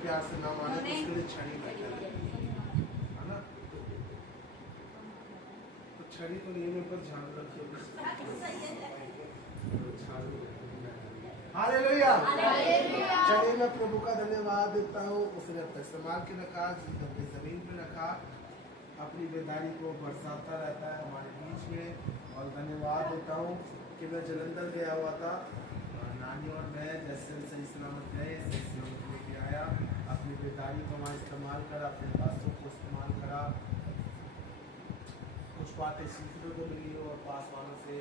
प्यार से ना माने तो उसके लिए छड़ी बेहतर है ना। तो छड़ी तो नहीं, मेरे पर ध्यान रखिए। हालेलुया। चलिए मैं प्रभु का धन्यवाद देता हूँ, उसने अपना इस्तेमाल के रखा, अपनी जमीन पे रखा, अपनी बेदारी को बरसाता रहता है हमारे बीच में। और धन्यवाद देता हूँ कि मैं जलंधर गया हुआ था, नानी और मैं जैसे सही सलामत गए, सही सलामत लेके आया, अपनी बेदारी को वहाँ इस्तेमाल करा, अपने पासों को इस्तेमाल करा, कुछ बातें सीखने को मिली और पास वालों से,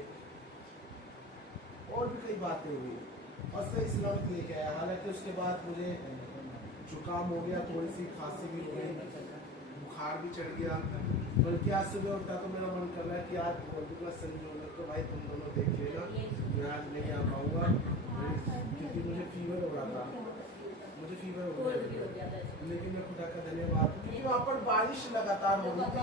और भी कई बातें हुई और सही सलामत लेके आया। हालांकि उसके बाद मुझे जुकाम हो गया, थोड़ी सी खांसी भी हो गई, बुखार भी चढ़ गया। बल्कि आज सुबह उठा तो मेरा मन कर रहा है कि आज पॉलिटिकल संजोने को भाई तुम दोनों देख लेना, मैं आज नहीं आ पाऊंगा क्योंकि मुझे फीवर हो रहा था, मुझे फीवर हो गया था। लेकिन मैं खुदा का धन्यवाद क्योंकि वहाँ पर बारिश लगातार हो रही थी,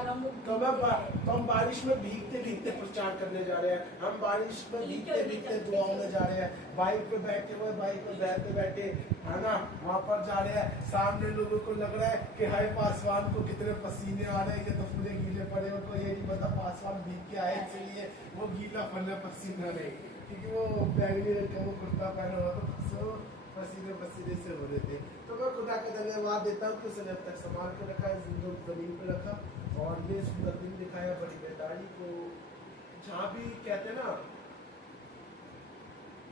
तो हम बारिश में भीगते भीगते प्रचार करने जा रहे हैं, हम बारिश में भीगते भीगते दुआओं में जा रहे हैं, बाइक पे बैठे हुए, बाइक पे बैठते बैठे है ना, वहाँ पर जा रहे हैं। सामने लोगों को लग रहा है कि हाय पासवान को कितने पसीने आ रहे हैं, ये तो पूरे गीले पड़े, उनको ये नहीं पता पासवान भीग के आए, इसलिए वो गीला पड़ना पसीना नहीं, क्योंकि वो बैगनी रंग का वो कुर्ता पहना हुआ तो पसीने पसीने से हो रहे थे। तो मैं खुदा का धन्यवाद देता हूँ कि उसने अब तक संभाल कर रखा है, जमीन पे रखा और ये सुंदर दिन दिखाया, बड़ी बेदारी को। जहाँ भी कहते हैं ना,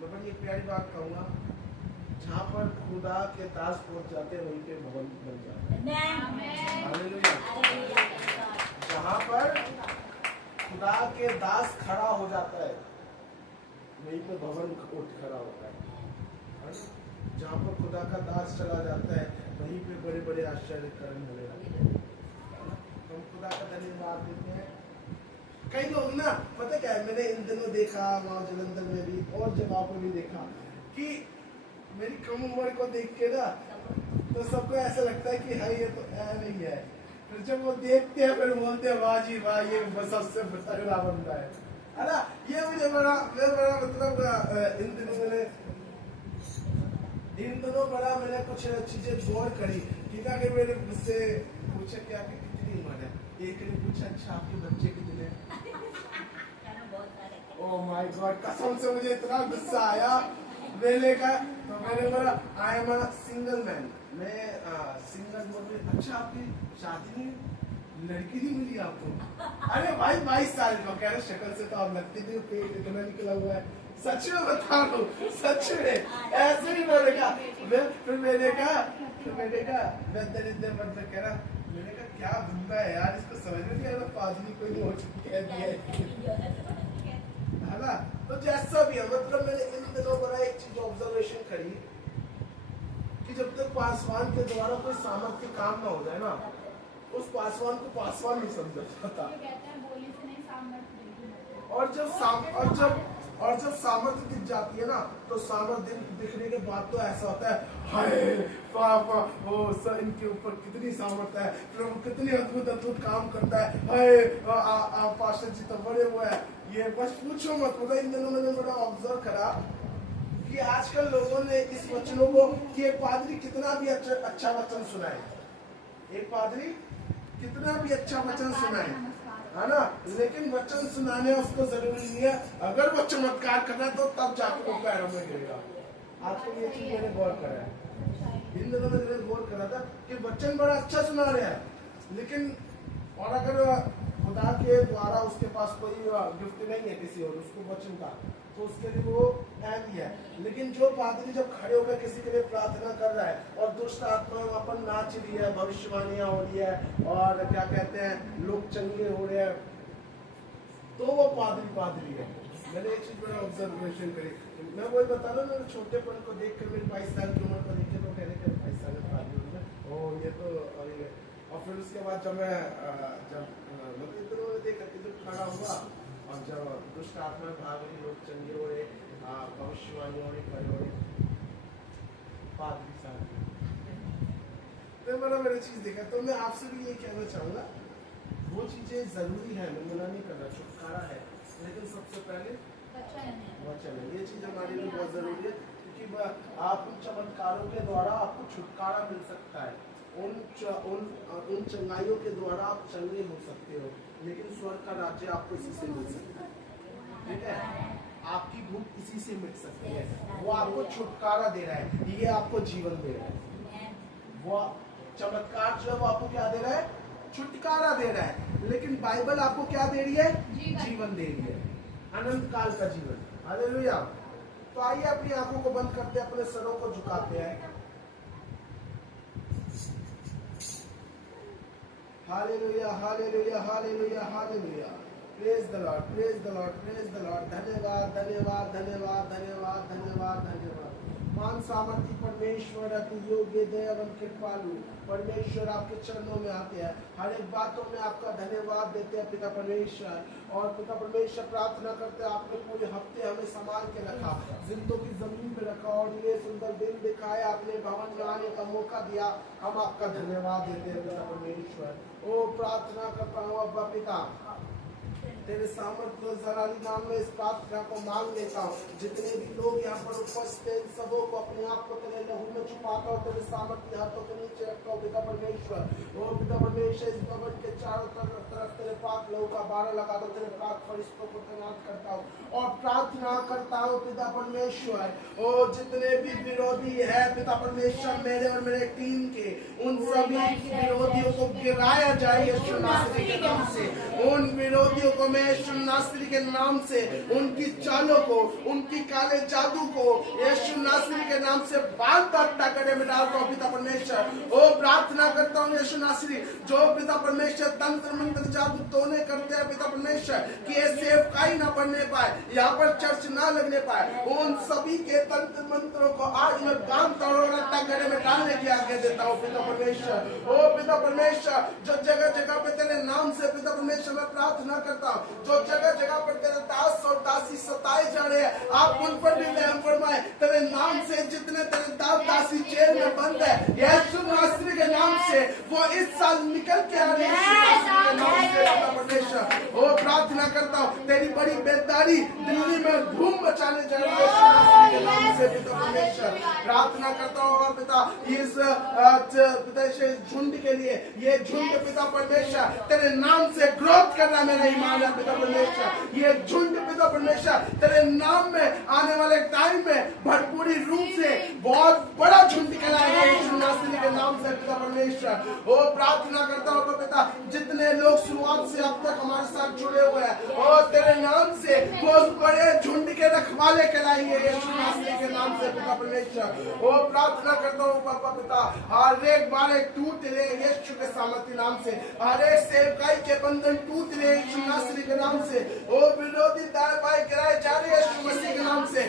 मैं बड़ी एक प्यारी बात कहूँगा, जहाँ पर खुदा के दास पहुँच जाते हैं वहीं पे भवन बन जाते हैं। हालेलुया। जहाँ पर खुदा के दास खड़ा हो जाता है वहीं पे भवन उठ खड़ा होता है। जहाँ पर खुदा का दास चला जाता है वहीं पे बड़े बड़े आश्चर्य कर्म होने लगते हैं। हम खुदा का धन्यवाद देते हैं। कई लोग ना, पता क्या है, मैंने इन दिनों देखा वहाँ जलंधर में भी और जगह पर भी देखा कि मेरी कम उम्र को देख के ना तो सबको ऐसा लगता है कि हाँ ये तो नहीं है, फिर जब वो देखते हैं फिर बोलते हैं वाह जी वाह, ये सबसे तगड़ा बंदा है ना। ये मुझे बड़ा मतलब इन दिनों बड़ा मैंने कुछ चीजें गौर करी। टीका के मेरे मुझसे पूछा कि आपकी कितनी उम्र है, एक ने पूछा अच्छा आपके बच्चे कितने, ओह माय गॉड, कसम से मुझे इतना गुस्सा आया। मैंने कहा, तो मैंने बोला I am a single man, मैं सिंगल बोल, अच्छा आपकी शादी नहीं, लड़की नहीं मिली आपको? अरे भाई 22 साल का, कह रहे शक्ल से तो आप लगती नहीं, पेट इतना निकला हुआ है, सच में बता दो, सच में ऐसे ही मैंने कहा। फिर मैंने कहा मैं दरिद्र बन कह रहा, मैंने कहा क्या बंदा है यार, इसको समझ में नहीं आ रहा, पादरी कोई नहीं हो चुकी है ना। तो जैसा भी है, मतलब मैंने इन दिनों बड़ा एक चीज ऑब्जर्वेशन करी कि जब तक पासवान के द्वारा कोई सामर्थ्य काम ना हो जाए ना, उस पासवान को पासवान नहीं समझा जाता। और जब सामर्थ्य दिख जाती है ना, तो सामर्थ्य दिखने के बाद तो ऐसा होता है हाय पापा, वो सर इनके ऊपर कितनी सामर्थ्य है, फिर वो कितनी अद्भुत अद्भुत काम करता है, हाय पास्टर जी तो बड़े हुए हैं, ये बस पूछो मत। मतलब इन दिनों मैंने बड़ा ऑब्जर्व करा कि आजकल लोगों ने इस वचनों को, कि एक पादरी कितना भी अच्छा वचन सुनाए, एक पादरी कितना भी अच्छा वचन सुनाए, है ना, लेकिन वचन सुनाने उसको जरूरी नहीं है, अगर वो चमत्कार करना तो तब जाकर वो पैरों में गिरेगा। आजकल ये चीज मैंने गौर करा है, इन दिनों में मैंने गौर करा था कि वचन बड़ा अच्छा सुना रहे हैं, लेकिन और अगर खुदा के द्वारा उसके पास कोई गिफ्ट नहीं है किसी और उसको वचन का, तो उसके लिए वो अहम है। लेकिन जो पादरी जब खड़े होकर किसी के लिए प्रार्थना कर रहा है और दुष्ट आत्मा वहाँ पर नाच रही है, भविष्यवाणियां हो रही है और क्या कहते हैं लोग चंगे हो रहे हैं, तो वो पादरी है। मैंने एक चीज बड़ा ऑब्जर्वेशन करी, मैं वही बता रहा हूँ, मेरे छोटेपन को देख कर, मेरी 22 साल की उम्र को देख के तो कहने के 22 साल का पादरी हो, ये तो और फिर उसके बाद जब मैं देखा कि जब खड़ा हुआ और जब दुष्ट आत्मा भाग रही, लोग चंगे हो रहे, भविष्यवाणी हो रही, खड़े हो रहे, पादरी साहब तो बड़ा मैंने चीज देखा। तो मैं आपसे भी ये कहना चाहूंगा, वो चीजें जरूरी है, मैं मना नहीं कर रहा, छुटकारा है, लेकिन सबसे पहले वचन है, ये चीज हमारे लिए बहुत जरूरी है। कि आप उन चमत्कारों के द्वारा आपको छुटकारा मिल सकता है, उन चंगाइयों के द्वारा आप चंगे हो सकते हो, लेकिन स्वर्ग का राज्य आपको इसी से मिल सकता है। ठीक है, आपकी भूख इसी से मिट सकती है। वो आपको छुटकारा दे रहा है, ये आपको जीवन दे रहा है। वो चमत्कार जो है वो आपको क्या दे रहा है? छुटकारा दे रहा है। लेकिन बाइबल आपको क्या दे रही है? जीवन दे रही है, अनंत काल का जीवन। हालेलुया। तो आइए अपनी आंखों को बंद करते हैं, अपने सरों को झुकाते हैं। Hallelujah, hallelujah, hallelujah, hallelujah. Praise the lord, praise the lord, praise the Lord. धन्यवाद, धन्यवाद, धन्यवाद, धन्यवाद, धन्यवाद, धन्यवाद। मान सामर्थ्य परमेश्वर, अति योग्य, दयावान, कृपालु परमेश्वर आपके चरणों में आते हैं, हर एक बातों में आपका धन्यवाद देते हैं पिता परमेश्वर। और पिता परमेश्वर प्रार्थना करते हैं, आपने पूरे हफ्ते हमें संभाल के रखा, जिंदों की जमीन पे रखा और ये सुंदर दिन दिखाया, आपने भवन में आने का मौका दिया, हम आपका धन्यवाद देते हैं पिता परमेश्वर। ओ प्रार्थना करता हूँ अब्बा पिता, तेरे सामर्थ्य जलाली नाम में इस प्रार्थना को मांग लेता हूँ। जितने भी लोग यहाँ पर उपस्थित हैं, सबों को अपने आप को तेरे लहू में छुपाता हूँ, तेरे सामर्थ्य हाथों के नीचे रखता हूँ पिता परमेश्वर। ओ पिता परमेश्वर, इस भवन के चारों तरफ तेरे पाक लहू का बाड़ा लगा दो, तेरे पाक फरिश्तों को तैनात करता हूँ और प्रार्थना करता हूँ पिता परमेश्वर। ओ जितने भी विरोधी है पिता परमेश्वर, मेरे और मेरे टीम के, उन सभी विरोधियों को गिराया जाए यीशु नासरी के नाम से। उन विरोधियों को मैं यीशु नासरी के नाम से, उनकी चालों को, उनकी काले जादू को यीशु नासरी के नाम से बांध करे में डालता हूँ पिता परमेश्वर। ओ प्रार्थना करता हूँ यीशु नासरी, जो पिता परमेश्वर तंत्र मंत्र जादू टोने करते हैं पिता परमेश्वर, कि ये सेवकाई ना बनने पाए, यहाँ पर चर्च ना लगने पाए, उन सभी के तंत्र मंत्रों को आज मैं बांध करे में डालने की आज्ञा देता हूँ पिता परमेश्वर। ओ पिता परमेश्वर, जो जगह जगह पे तेरे नाम से पिता परमेश्वर मैं प्रार्थना करता हूँ, जो जगह जगह पर तेरे दास और दासी सताए जा रहे हैं, आप उन पर भी रहम फरमाए। तेरे नाम से जितने तेरे दास दासी जेल में बंद है, यीशु नासरी के नाम से वो इस साल निकल के आ रहे हैं यीशु नासरी के नाम से पिता परमेश्वर। ओ प्रार्थना करता हूँ, तेरी बड़ी बेदारी दिल्ली में धूम मचाने जा रही है यीशु नासरी के नाम से पिता परमेश्वर। प्रार्थना करता हूँ पिता, इस झुंड के लिए, ये झुंड पिता परमेश्वर तेरे नाम से ग्रोथ करना मेरा ईमान है पिता परमेश्वर। ये झुंड पिता परमेश्वर तेरे नाम में आने वाले टाइम में भरपूरी रूप से बहुत बड़ा झुंड कहलाएगा यीशु नासरी के नाम से पिता परमेश्वर। ओ प्रार्थना करता हूँ पिता, जितने लोग शुरुआत से अब तक हमारे साथ जुड़े हुए हैं, और तेरे नाम से बहुत बड़े झुंड के रखवाले कहलाएंगे यीशु नासरी के नाम से पिता परमेश्वर। ओ प्रार्थना करता हूँ पापा पिता, हर एक बार टूट रहे यीशु के सामर्थ्य नाम से, हर एक सेवकाई के बंधन टूट रहे यीशु नासरी के नाम से। ओ विरोधी दाएं बाएं गिराए जा रहे हैं यीशु मसीह के नाम से,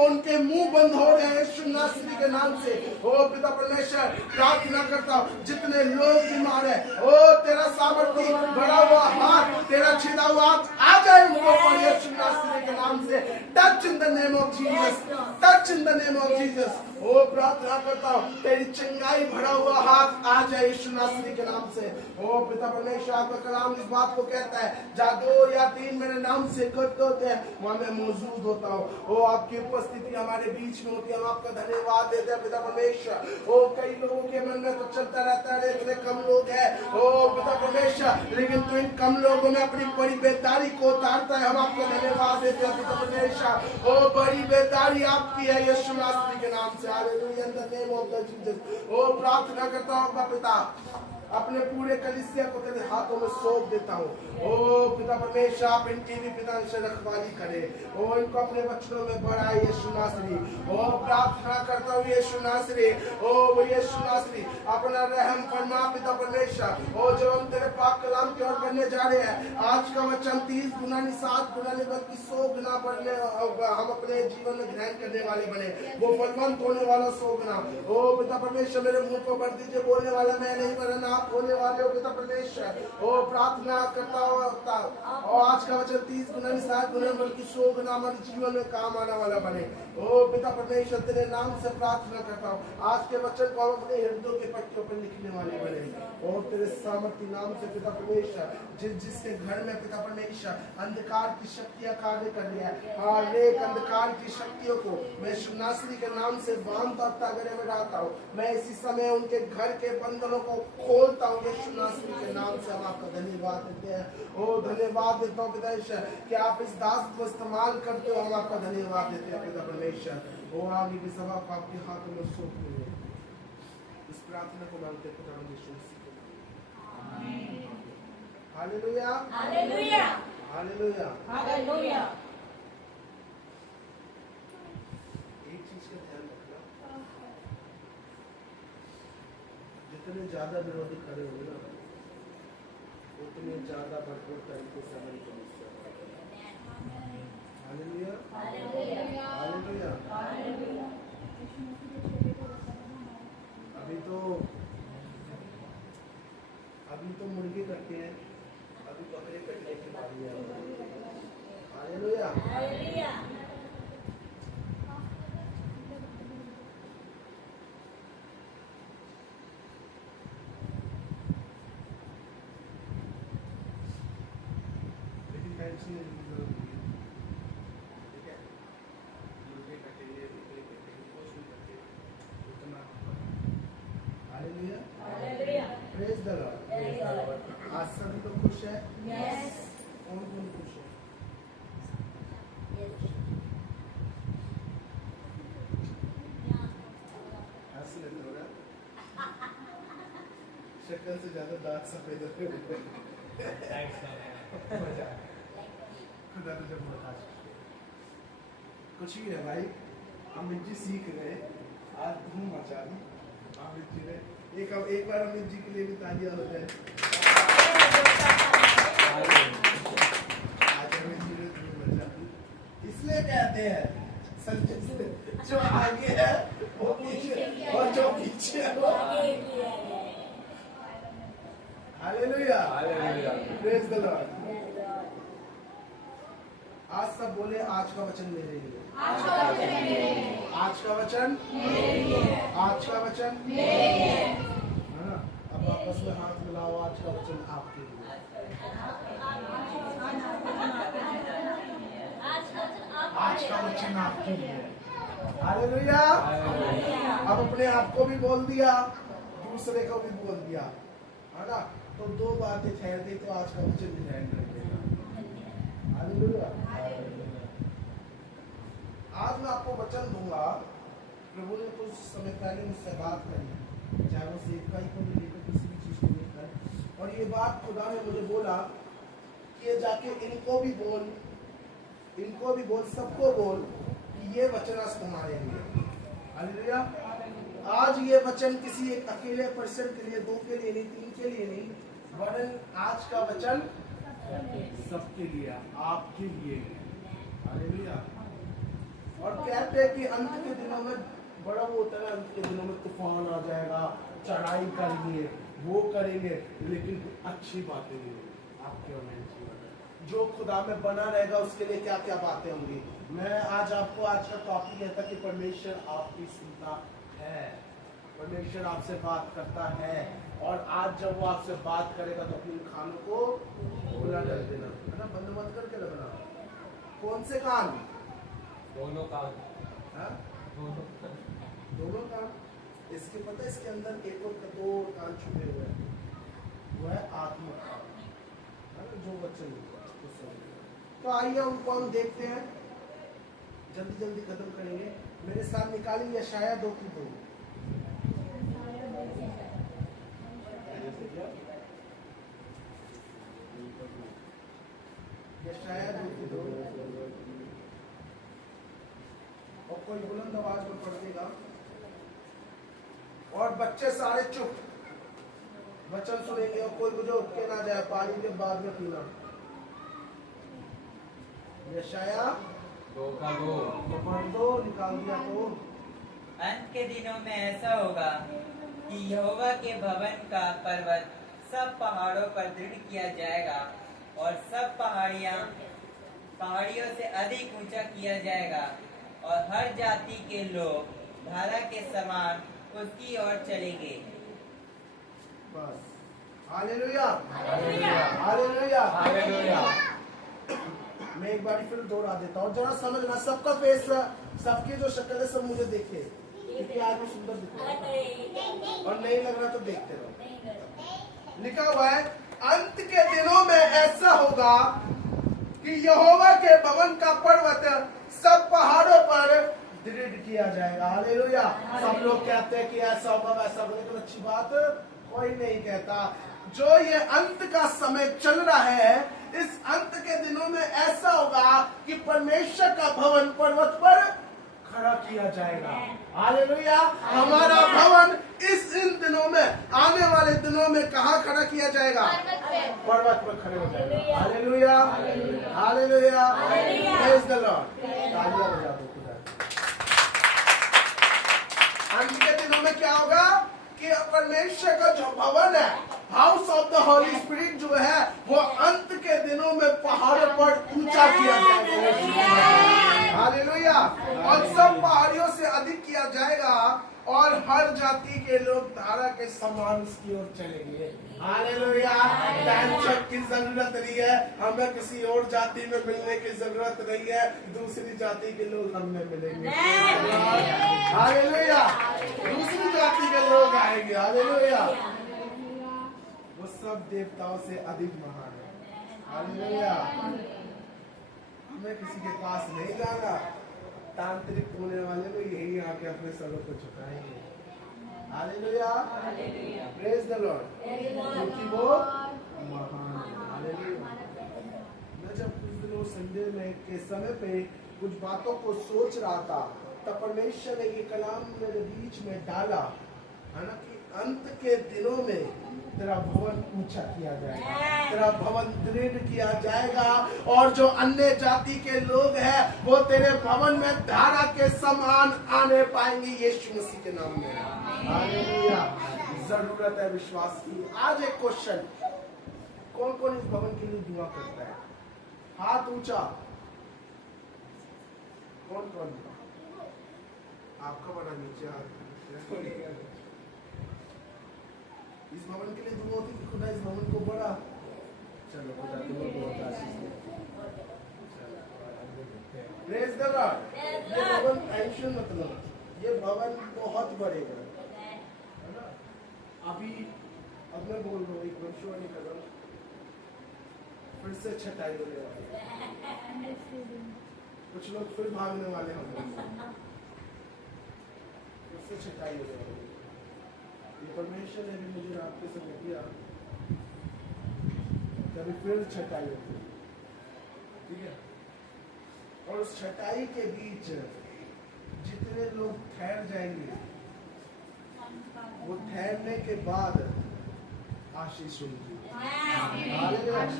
उनके मुंह बंद हो रहे हैं यीशु नासरी के नाम से। ओ पिता परमेश्वर, प्रार्थना करता हूँ जितने लोग बीमार है, ओ तेरा सामर्थ्य बढ़ा हुआ हाथ, तेरा छिदा हुआ हाथ आ जाए उनको पर यीशु नासरी के नाम से। Touch in the name of Jesus, touch in the name of Jesus. ओ प्रार्थना करता हूँ तेरी चंगाई भरा हुआ हाथ आ जाए यीशु नासरी के नाम से। ओ पिता परमेश्वर, आपका कलाम इस बात को कहता है, जहाँ 2 या 3 मेरे नाम से इकट्ठे होते हैं वहाँ मैं मौजूद होता हूँ। ओ आपकी उपस्थिति हमारे बीच में होती है, हम आपका धन्यवाद देते हैं पिता परमेश्वर। ओ कई लोगों के मन में तो चलता रहता है इतने कम लोग हैं ओ पिता परमेश्वर, लेकिन तू इन कम लोगों में अपनी बड़ी बेदारी को उतारता है, हम आपको धन्यवाद देते हैं पिता परमेश्वर। ओ बड़ी बेदारी आपकी है यीशु नासरी के नाम से। Hallelujah, in the name of the Jesus. ओ प्रार्थना करता हूँ पिता, अपने पूरे कलीसिया को तेरे हाथों में सौंप देता हूँ। ओ पिता परमेश्वर, आप इनकी भी पिता से रखवाली करे, ओ इनको अपने बच्चों में बढ़ाए यीशु नासरी। ओ प्रार्थना करता हूँ यीशु नासरी, ओ यीशु नासरी अपना रहम फरमा पिता परमेश्वर। ओ जो हम तेरे पाक कलाम की ओर बढ़ने जा रहे हैं, आज का वचन 30 गुना 7 गुना 100 गुना बढ़ने हम अपने जीवन में ग्रहण करने वाले बने, वो फलवंत होने वाला 100 गुना। ओ पिता परमेश्वर, मेरे मुंह को भर दीजिए, बोलने वाला मैं नहीं पर साथ होने वाले हो पिता परमेश्वर। ओ प्रार्थना करता होता और आज का वचन 30 गुना 60 गुना बल्कि 100 गुना हमारे जीवन में काम आने वाला बने। ओ पिता परमेश्वर तेरे नाम से प्रार्थना करता हूँ, आज के वचन को हम अपने हृदय के पट्टियों पर लिखने वाले बने। और तेरे सामर्थ्य नाम से पिता परमेश्वर जिसके घर में पिता परमेश्वर अंधकार की शक्तियां कार्य कर रही है, हर एक अंधकार की शक्तियों को मैं शिवनाश्री के नाम से बांधता तगड़े में डालता हूँ। मैं इसी समय उनके घर के बंधनों को खोलता हूँ यीशु नासरी के नाम से। हम आपका धन्यवाद देते हैं। ओ धन्यवाद देता हूँ पिता ईश्वर कि आप इस दास को इस्तेमाल करते हो। हम आपका धन्यवाद देते हैं पिता परमेश्वर। ओ आगे की सभा को आपके हाथों में सौंप देंगे। इस प्रार्थना को मांगते पिता परमेश्वर। Hallelujah hallelujah hallelujah hallelujah. एक चीज का ध्यान रखना, जितने ज्यादा विरोधी खड़े होंगे ना उतने ज्यादा भरपूर तरीके से हमारी समस्या। Hallelujah hallelujah hallelujah. अभी तो मुर्गे कटते हैं, अभी बकरे कटने की बारी है। Hallelujah hallelujah. लेकिन टेंशन लेने की जरूरत नहीं है, ठीक है? मुर्गे कटेंगे, बकरे कटेंगे, कुछ नहीं कटे उतना। Hallelujah hallelujah. Praise the Lord. आज सभी लोग खुश है? यस। कौन कौन खुश है? हंस लेते हो ना? शक्ल से ज्यादा दांत सफेद होते हैं। खुदा तुझे बहुत आशीष। कुछ भी है भाई, अमित जी सीख गए, आज धूम मचा दी अमित जी ने। एक बार अमित जी के लिए भी तालियां हो जाए। आज अमित जी ने धूम मचा दी। इसलिए कहते हैं जो आगे है वो पीछे और जो पीछे है वो आगे। Hallelujah hallelujah. Praise the Lord. आज सब बोले आज का वचन मेरे लिए। आज का वचन मेरे लिए। आज का वचन मेरे लिए। आज का वचन मेरे लिए। है ना? अब आपस में हाथ मिलाओ, आज का वचन आपके लिए। आज का वचन आपके लिए। हालेलुया। अब अपने आप को भी बोल दिया, दूसरे को भी बोल दिया, है ना? तो दो बातें ठहरती तो आज का वचन भी ध्यान रखेगा। हालेलुया। आज मैं आपको वचन दूंगा। प्रभु ने कुछ समय पहले मुझसे बात करी, चाहे वो सेवकाई को भी लेकर किसी भी चीज को लेकर, और ये बात खुदा ने मुझे बोला कि ये जाके इनको भी बोल, सबको बोल कि ये वचन आज तुम्हारे लिए। हालेलुया। आज ये वचन किसी एक अकेले पर्सन के लिए, दो के लिए नहीं, तीन के लिए नहीं, वरन आज का वचन सबके लिए, आपके लिए। हालेलुया। और कहते हैं कि अंत के दिनों में बड़ा वो होता है, अंत के दिनों में तूफान आ जाएगा, चढ़ाई करेंगे, वो करेंगे, लेकिन अच्छी बातें नहीं होंगी आपके और मेरे जीवन में। जो खुदा में बना रहेगा उसके लिए क्या क्या बातें होंगी। मैं आज आपको आज का टॉपिक कहता कि परमेश्वर आपकी सुनता है, परमेश्वर आपसे बात करता है। और आज जब वो आपसे बात करेगा तो अपने कानों को खुला कर देना, है ना? बंद मत करके रखना। कौन से कान? दोनों कान। दोनों कान। इसके पता है इसके अंदर एक और दो कान छुपे हुए हैं, वो है आत्मा कान, है ना? जो वचन तो आइए उनको हम देखते हैं, जल्दी जल्दी खत्म करेंगे। मेरे साथ निकालेंगे यशाया 2:2। यशाया 2:2 और कोई बुलंद आवाज में पढ़ देगा। और बच्चे सारे चुप, वचन सुनेंगे और कोई मुझे उठ के ना जाए, पानी के बाद में पीना। यशाया 2:2 पढ़ दो, निकाल दिया तो। अंत के दिनों में ऐसा होगा कि यहोवा के भवन का पर्वत सब पहाड़ों पर दृढ़ किया जाएगा और सब पहाड़ियों से अधिक ऊंचा किया जाएगा और हर जाति के लोग धारा के समान उसकी ओर चलेंगे। बस हालेलुया हालेलुया हालेलुया हालेलुया। मैं एक बार फिर दोहरा देता हूँ, जरा समझना। सबका फेस, सबकी जो शक्ल है सब मुझे देखे, क्योंकि आदमी सुंदर दिख रहा है और नहीं लग रहा तो देखते रहो। लिखा हुआ है अंत के दिनों में ऐसा होगा कि यहोवा के भवन का पर्वत सब पहाड़ों पर दृढ़ किया जाएगा। हालेलुया। सब लोग कहते हैं कि ऐसा होगा वैसा होगा, लेकिन अच्छी बात कोई नहीं कहता। जो ये अंत का समय चल रहा है, इस अंत के दिनों में ऐसा होगा कि परमेश्वर का भवन पर्वत पर खड़ा किया जाएगा। हालेलुया। हमारा भवन इन दिनों में, आने वाले दिनों में कहाँ खड़ा किया जाएगा? पर्वत पर खड़े हो जाएगा। Hallelujah hallelujah praise the Lord. तालियां बजा दो खुदा। अंत के दिनों में क्या होगा कि परमेश्वर का जो भवन है, house of the Holi spirit जो है, वो अंत के दिनों में पहाड़ों पर ऊंचा किया जाएगा। हालेलुया। और सब पहाड़ियों से अधिक किया जाएगा और हर जाति के लोग धारा के समान उसकी ओर चलेंगे। हालेलुया। टेंशन की जरूरत नहीं है, हमें किसी और जाति में मिलने की जरूरत नहीं है, दूसरी जाति के लोग हमें मिलेंगे। हालेलुया। दूसरी जाति के लोग आएंगे। हालेलुया। वो सब देवताओं से अधिक महान है। हालेलुया। हमें किसी के पास नहीं जाना, तांत्रिक होने वाले लोग यही आके अपने सरों को झुकाएंगे। हालेलुया प्रेज द लॉर्ड, क्योंकि वो महान है। हालेलुया। मैं जब कुछ दिनों संडे में के समय पे कुछ बातों को सोच रहा था, तब परमेश्वर ने ये कलाम मेरे बीच में डाला है ना, कि अंत के दिनों में तेरा भवन ऊंचा किया जाएगा, तेरा भवन दृढ़ किया जाएगा और जो अन्य जाति के लोग हैं वो तेरे भवन में धारा के समान आने पाएंगे यीशु मसीह के नाम में। हालेलुया। जरूरत है विश्वास की। आज एक क्वेश्चन, कौन कौन इस भवन के लिए दुआ करता है? हाथ ऊंचा। कौन कौन? आपका बड़ा नीचे हाथ। इस भवन के लिए दुआ होती कि खुदा इस भवन को बड़ा, चलो खुदा तुम्हें बहुत आशीष दे। Praise the lord. ये भवन टेंशन मत लो, ये भवन बहुत बढ़ेगा, है ना। अभी अब मैं बोल रहा हूँ, एक वर्ष नहीं कर रहा, फिर से छटाई होने वाली, कुछ लोग फिर भागने वाले होंगे, फिर से छटाई होने वाली। ये परमेश्वर ने भी मुझे आपके समय किया, कभी फिर छटाई होती है, ठीक है। और उस छटाई के बीच जितने लोग ठहर जाएंगे, वो ठहरने के बाद आशीष होगी।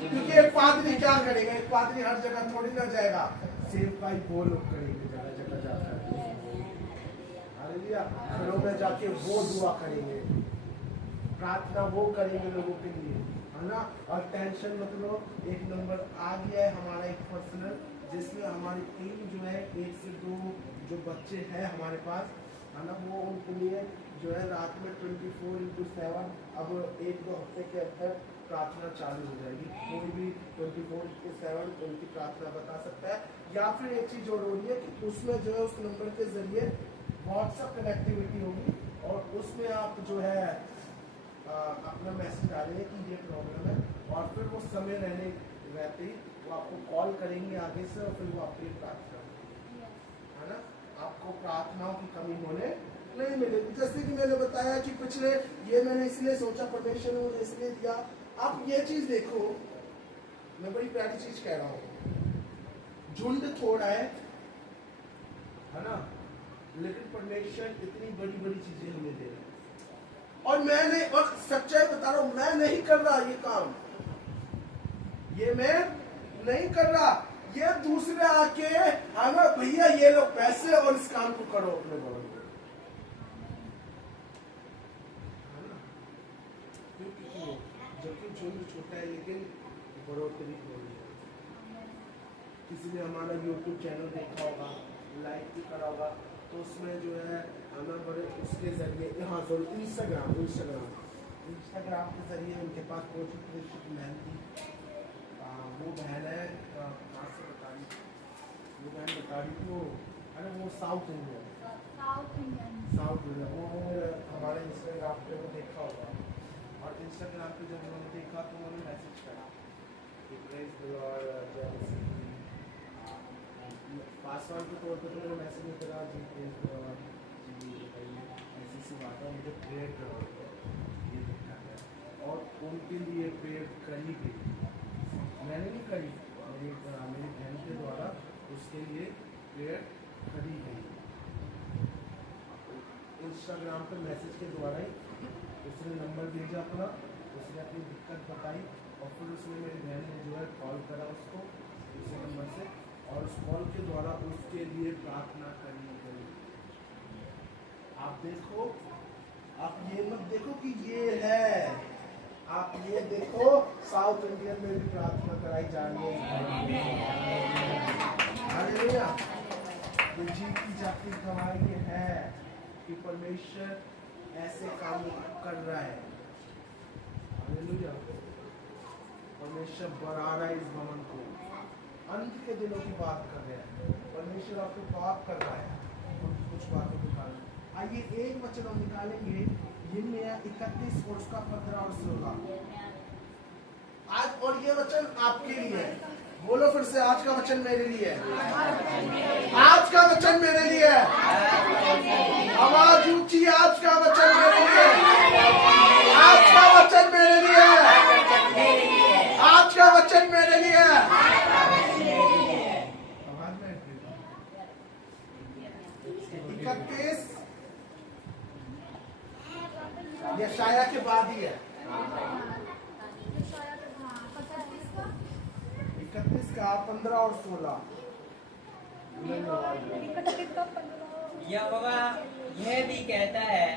क्योंकि एक पादरी क्या करेगा? एक पादरी हर जगह थोड़ी ना जाएगा, सेवकाई वो लोग करेंगे, जगह जगह जाकर घरों में जाके वो दुआ करेंगे, प्रार्थना वो करेंगे लोगों के लिए, है ना। और टेंशन मत लो, एक नंबर आ गया है हमारा एक पर्सनल, जिसमें हमारी टीम जो है 1 से 2 जो बच्चे हैं हमारे पास, है ना, वो उनके लिए जो है रात में 24/7 अब 1-2 हफ्ते के अंदर प्रार्थना चालू हो जाएगी। कोई भी 24/7 उनकी प्रार्थना बता सकता है, या फिर एक चीज और हो रही है कि उसमें जो है उस नंबर के जरिए व्हाट्सएप कनेक्टिविटी होगी और उसमें आप जो है अपना मैसेज डालेंगे कि ये प्रॉब्लम है, और फिर वो समय रहते ही वो आपको कॉल करेंगे आगे से, और फिर वो आपकी प्रार्थना, है ना। आपको प्रार्थनाओं की कमी होने नहीं मिलेगी। जैसे कि मैंने बताया कि पिछले ये मैंने इसलिए सोचा, परमेश्वर ने मुझे इसलिए दिया। आप ये चीज देखो, मैं बड़ी प्यारी चीज कह रहा हूँ, झुंड थोड़ा है ना, लेकिन परमेश्वर इतनी बड़ी बड़ी चीजें हमें दे रहा है। और मैंने, और सच्चाई बता रहा हूं, मैं नहीं कर रहा ये काम, ये मैं नहीं कर रहा, ये दूसरे आके हमें भैया ये लो पैसे और इस काम को करो अपने भवन में। जबकि झुंड छोटा है लेकिन बढ़ोतरी हो रही है। किसी ने हमारा YouTube चैनल देखा होगा, लाइक भी करा होगा, तो उसमें जो है हमें बड़े उसके जरिए, हाँ सॉरी इंस्टाग्राम के जरिए उनके पास पहुंची प्रेषित बहन थी। वो बहन है कहाँ से बता रही, वो बहन बता रही थी, वो अरे वो साउथ इंडियन वो हमारे इंस्टाग्राम पे वो देखा होगा, और इंस्टाग्राम पे जब उन्होंने देखा तो उन्होंने मैसेज करा कि प्रेज द लॉर्ड, पासवर्ड के तौर पे तो मैंने मैसेज नहीं करा जी, प्रेज द लॉर्ड जी, ऐसी बात है, मुझे प्रेयर करो, ये लिखा है। और उनके लिए प्रेयर करी गई, मैंने नहीं करी, मेरी बहन के द्वारा उसके लिए प्रेयर करी गई। इंस्टाग्राम पे मैसेज के द्वारा ही उसने नंबर भेजा अपना, उसने अपनी दिक्कत बताई, और फिर उसने मेरी बहन ने जो है कॉल करा उसको उसी नंबर से, और उस कॉल के द्वारा उसके लिए प्रार्थना करनी गई। आप देखो, आप ये मत देखो कि ये है, आप ये देखो साउथ इंडियन में भी प्रार्थना कराई जा रही है। हालेलुया। ये जीती जाती गवाही ये है कि परमेश्वर ऐसे काम कर रहा है। हालेलुया। परमेश्वर बढ़ा रहा है इस भवन को, अंत के दिनों की बात कर रहे हैं, परमेश्वर आपको बात कर रहा है कुछ बातों के कारण। आइए एक वचन हम निकालेंगे, यिर्मयाह 31 और उसका 15 और 16 आज, और ये वचन आपके लिए है। बोलो फिर से, आज का वचन मेरे लिए है, आज का वचन मेरे लिए है। आवाज ऊंची, आज का वचन मेरे लिए है, आज का वचन मेरे लिए है, आज का वचन मेरे लिए है। आवाज में 31 यशायाह के बाद ही है, 31 का 15 और 16। यहोवा यह भी कहता है,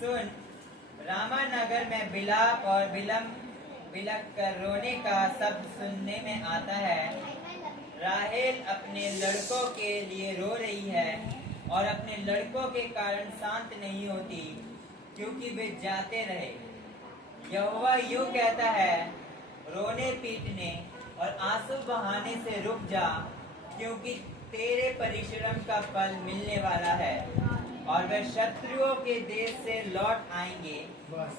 सुन, रामा नगर में बिलाप और बिलक कर रोने का शब्द सुनने में आता है। राहेल अपने लड़कों के लिए रो रही है और अपने लड़कों के कारण शांत नहीं होती, क्योंकि वे जाते रहे। यहोवा यूं कहता है, रोने पीटने और आंसू बहाने से रुक जा, क्योंकि तेरे परिश्रम का फल मिलने वाला है और वे शत्रुओं के देश से लौट आएंगे। बस।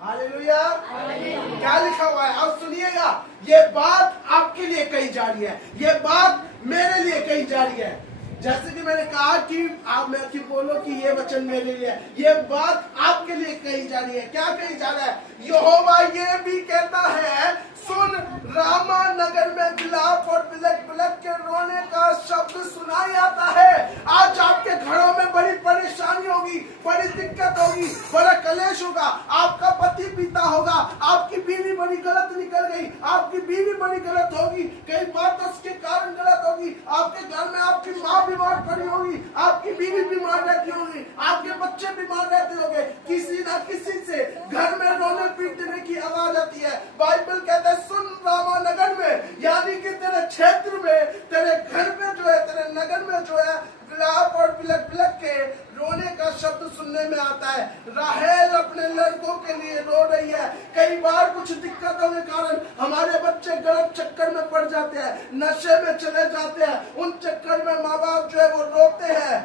हालेलुया। क्या लिखा हुआ है अब सुनिएगा, ये बात आपके लिए कही जा रही है, ये बात मेरे लिए कही जा रही है। जैसे कि मैंने कहा कि आप मैं कि बोलो कि ये वचन मेरे लिए, ये बात आपके लिए कही जा रही है। क्या कही जा रहा है? यहोवा ये भी कहता है, सुन, रामा नगर में विलाप और बिलक के रोने का शब्द सुनाई आता है। आज आपके घरों में बड़ी परेशानी होगी, बड़ी दिक्कत होगी, बड़ा कलेश होगा, आपका पति पिता होगा, आपकी बीवी बड़ी गलत निकल गई, आपकी बीवी बड़ी गलत होगी, कई बात उसके कारण गलत होगी, आपके घर में आपकी माँ बीमार पड़ी होगी, आपकी बीवी बीमार रहती होगी, आपके बच्चे बीमार रहते होंगे, किसी ना किसी से घर में रोने पीटने की आवाज आती है। बाइबल कहता है, सुन, रामा नगर में, यानी कि तेरे क्षेत्र में, तेरे घर में जो है, तेरे नगर में जो है, विलाप और बिलक के रोने का शब्द सुनने में आता है। राहेल अपने लड़कों के लिए रो रही है। कई बार कुछ दिक्कतों के कारण हमारे बच्चे गलत चक्कर में पड़ जाते हैं, नशे में चले जाते हैं, उन चक्कर में माँ बाप जो है वो रोते हैं।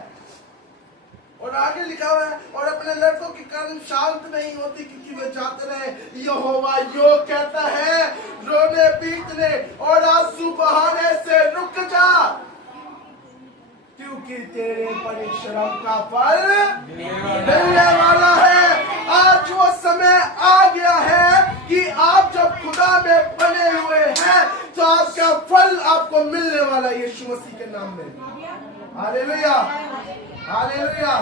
और आगे लिखा हुआ है, और अपने लड़कों के कारण शांत नहीं होती, क्योंकि वे जाते रहे। यहोवा यो कहता है, रोने पीटने और आंसू बहाने से रुक जा, क्योंकि तेरे परिश्रम का फल मिलने वाला है। आज वो समय आ गया है कि आप जब खुदा में बने हुए हैं तो आपका फल आपको मिलने वाला है, यीशु मसीह के नाम में। Hallelujah, hallelujah.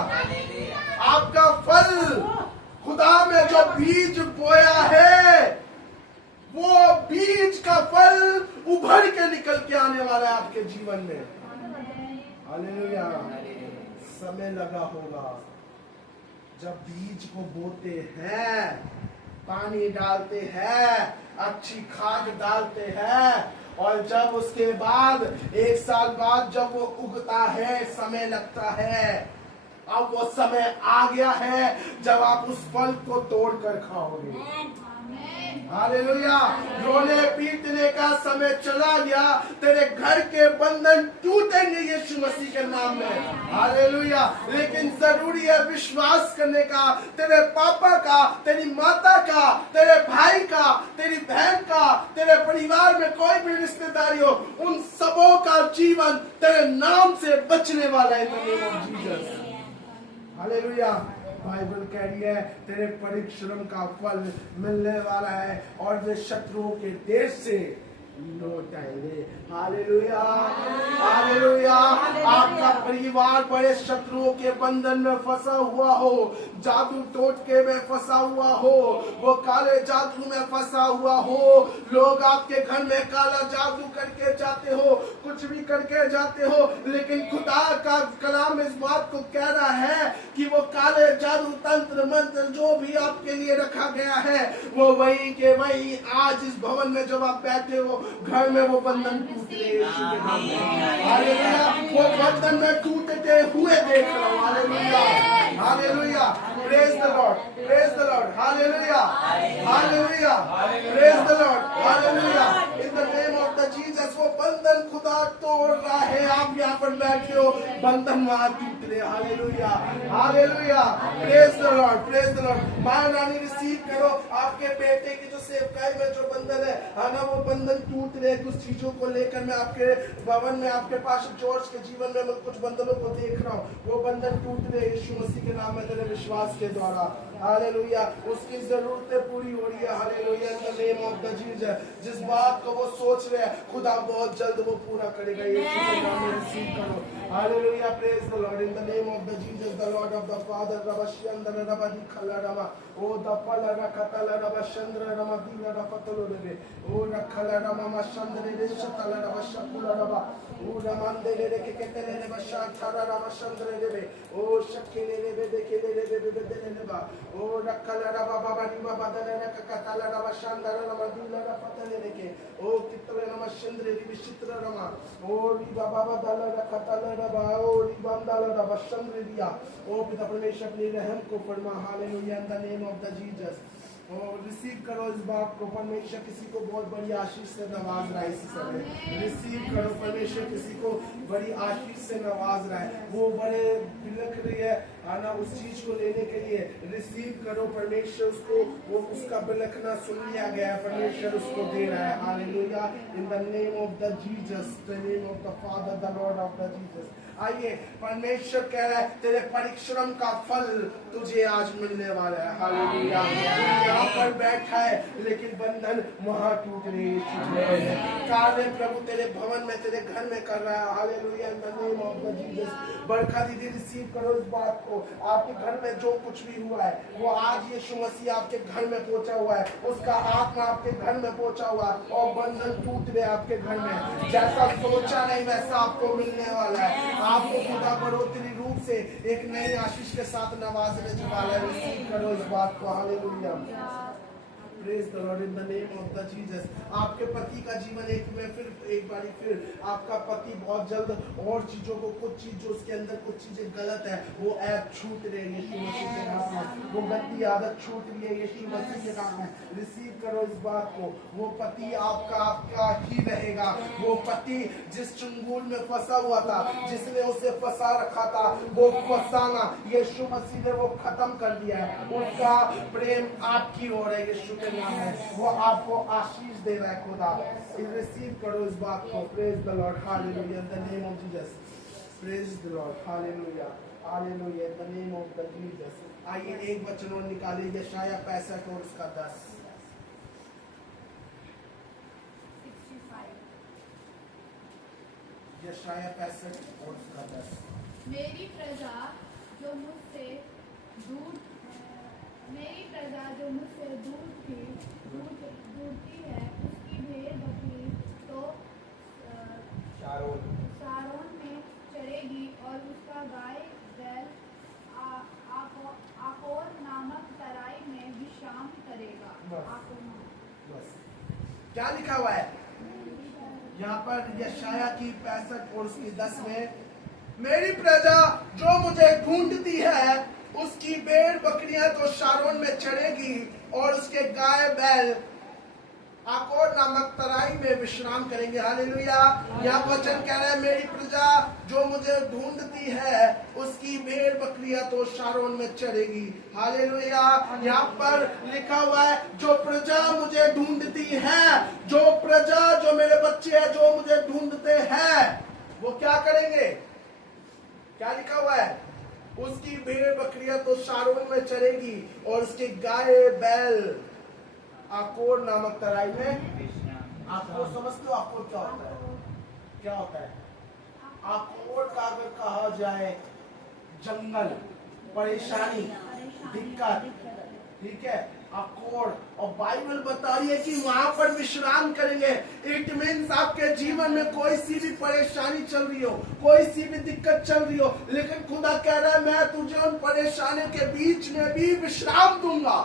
आपका फल, खुदा में जो बीज बोया है, वो बीज का फल उभर के निकल के आने वाला है आपके जीवन में। हालेलुया। समय लगा होगा, जब बीज को बोते हैं पानी डालते हैं, अच्छी खाद डालते हैं, और जब उसके बाद 1 साल बाद जब वो उगता है, समय लगता है, अब वो समय आ गया है जब आप उस फल को तोड़कर खाओगे। हालेलुया। रोने पीटने का समय चला गया, तेरे घर के बंधन टूटेंगे यीशु मसीह के नाम में। हालेलुया। लेकिन जरूरी है विश्वास करने का, तेरे पापा का, तेरी माता का, तेरे भाई का, तेरी बहन का, तेरे परिवार में कोई भी रिश्तेदारी हो, उन सबों का जीवन तेरे नाम से बचने वाला है। इन the name of Jesus. Hallelujah. Bible कह रही है तेरे परिश्रम का फल मिलने वाला है, और वे शत्रुओं के देश से लौट आएंगे। Hallelujah, hallelujah. आपका परिवार बड़े शत्रुओं के बंधन में फंसा हुआ हो, जादू टोटके में फंसा हुआ हो, वो काले जादू में फंसा हुआ हो, लोग आपके घर में काला जादू करके जाते हो, कुछ भी करके जाते हो, लेकिन खुदा का कलाम इस बात को कह रहा है कि वो काले जादू तंत्र मंत्र जो भी आपके लिए रखा गया है, वो वही के वही आज इस भवन में जब आप बैठे हो, घर में वो बंधन टूट रहे हैं। हालेलुया। वो बंधन में टूटते हुए देख रहा हूँ। Hallelujah, hallelujah. Praise the lord, praise the Lord. Hallelujah, hallelujah. Praise the Lord, hallelujah. In the name of the Jesus वो बंधन खुदा तोड़ रहा है। आप यहाँ पर बैठे हो, बंधन वहां टूट रहे। Hallelujah, hallelujah. Praise the lord, praise the Lord. मां रानी रिसीव करो, आपके बेटे की जो सेवकाई में जो बंधन है ना, वो बंधन टूट रहे। कुछ चीजों को लेकर मैं आपके भवन में, आपके पास जॉर्ज के जीवन में मैं कुछ बंधनों को देख रहा हूँ, वो बंधन टूट रहे यीशु मसीह के नाम में, तेरे विश्वास के द्वारा। हालेलुया। उसकी जरूरतें पूरी हो रही है। Hallelujah. In the name of the Jesus. जिस बात को वो सोच रहे हैं, खुदा बहुत जल्द वो पूरा करेगा। यीशु के नाम में रिसीव करो। Hallelujah. Praise the lord. In the name of the Jesus, the lord of the father रबश्यंदर रबदी खलरमा ओ द फल रखतल रबशंद्र रमदी रफतलो रे ओ रखल रमा शंद्र रे शतल रबशकुल रबा ओ रमंदे रे के केतले रे बशाथर रमशंद्र रे ओ शक्के रे देखे रे दे बा ओ रखल रबा बाबा निबा बदल रे कतल रबशंद्र रमदी रफतले रे के ओ कितले रमशंद्र रे विचित्र रमा ओ री बाबा बदल रे कतल रबा ओ री बंदल रबशंद्र दिया। ओ पिता परमेश्वर अपने रहम को फरमा। Hallelujah. In the name of the Jesus. और रिसीव करो इस बात को। परमेश्वर किसी को बहुत बड़ी आशीष से नवाज रहा है इसी समय। रिसीव करो, परमेश्वर किसी को बड़ी आशीष से नवाज रहा है। वो बड़े बिलख रही है ना उस चीज को लेने के लिए। रिसीव करो, परमेश्वर उसको वो उसका बिलखना सुन लिया गया, परमेश्वर उसको दे रहा है। Hallelujah. In the name of the Jesus, the name of the father, the lord of the Jesus. आइए, परमेश्वर कह रहा है तेरे परिश्रम का फल तुझे आज मिलने वाला है। हालेलुया। यहाँ पर बैठा है लेकिन बंधन वहां टूट रही है। कार्य प्रभु तेरे भवन में, तेरे घर में कर रहा है। Hallelujah. In the name of the Jesus. Barkha दीदी रिसीव करो इस बात को। आपके घर में जो कुछ भी हुआ है वो आज यीशु मसीह आपके घर में पहुंचा हुआ है, उसका आत्मा आपके घर में पहुंचा हुआ है, और बंधन टूट रहे आपके घर में। जैसा सोचा नहीं वैसा आपको मिलने वाला है। आपको खुदा बढ़ोतरी रूप से एक नई आशीष के साथ नवाजने वाला है। रिसीव करो इस बात को। Hallelujah. Praise the lord. In the name of the Jesus. आपके पति का जीवन एक बारी फिर आपका पति बहुत जल्द और चीजों को, कुछ चीज जो उसके अंदर कुछ चीजें गलत है वो ऐप छूट रहे हैं यीशु मसीह के नाम में। वो गंदी आदत छूट रही है यीशु मसीह के नाम में। रिसीव करो इस बात को। वो पति आपका ही रहेगा। वो पति जिस चंगुल में फंसा हुआ था, जिसने उसे फंसा रखा था, वो फंसाना यीशु मसीह ने वो खत्म कर दिया है। उसका प्रेम आपकी हो रहा है यीशु के नाम है। वो आपको आशीष दे रहा है खुदा। रिसीव करो इस बात को। Praise the Lord. Hallelujah. In the name of Jesus. Praise the Lord. Hallelujah, hallelujah. In the name of the Jesus. आइए एक वचन और निकालिए, यशाया 65 और उसका 10। यशाया 65 और उसका 10। मेरी प्रजा जो मुझसे दूर दूरती है, उसकी भेड़ बकरी तो शारोन में चरेगी, और उसका गाय बैल आकोर नामक तराई में विश्राम करेगा। बस क्या लिखा हुआ है यहाँ पर यशाया की 65 और उसकी 10 में, मेरी प्रजा जो मुझे ढूंढती है उसकी भेड़ बकरियां तो शारोन में चढ़ेगी और उसके गाय बैल आकोर नामक तराई में विश्राम करेंगे। हालेलुया। यहाँ वचन कह रहा है मेरी प्रजा जो मुझे ढूंढती है उसकी भेड़ बकरियां तो शारोन में चढ़ेगी। हालेलुया। यहाँ पर लिखा हुआ है जो प्रजा मुझे ढूंढती है, जो प्रजा जो मेरे बच्चे हैं जो मुझे ढूंढते हैं वो क्या करेंगे? क्या लिखा हुआ है? उसकी भेड़ बकरियां तो शारोन में चढ़ेगी और उसके गाय बैल आकोर नामक तराई में। आकोर समझते हो? आकोर क्या होता है? क्या होता है आकोर का? अगर कहा जाए जंगल, परेशानी, दिक्कत, ठीक है, आकोर। और बाइबल बता रही है कि वहां पर विश्राम करेंगे। इट मीन्स आपके जीवन में कोई सी भी परेशानी चल रही हो, कोई सी भी दिक्कत चल रही हो, लेकिन खुदा कह रहा है मैं तुझे उन परेशानियों के बीच में भी विश्राम दूंगा।